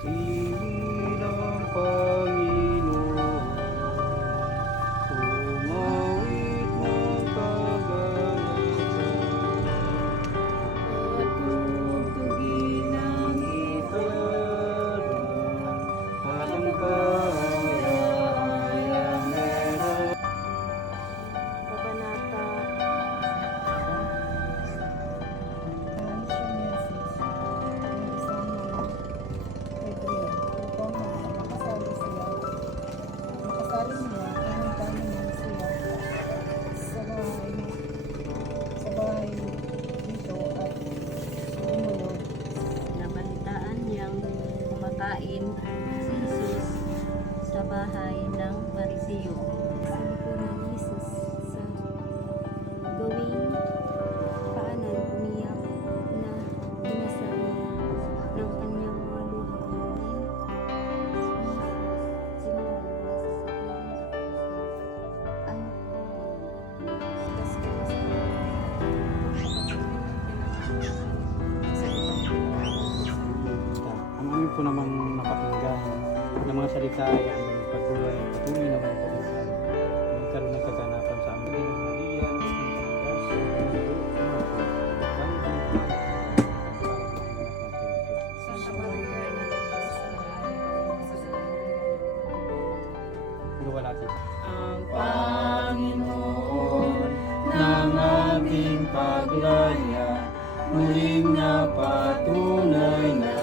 你 kumakain si Jesus sa bahay ng Amin po namang napakinggan ng mga salita ay aming patuloy, patuloy naman po minsan magkaroon ng kaganapan sa amin. Din Maria, Luwala natin. Ang Panginoon ng ating paglaya, muling napatunay na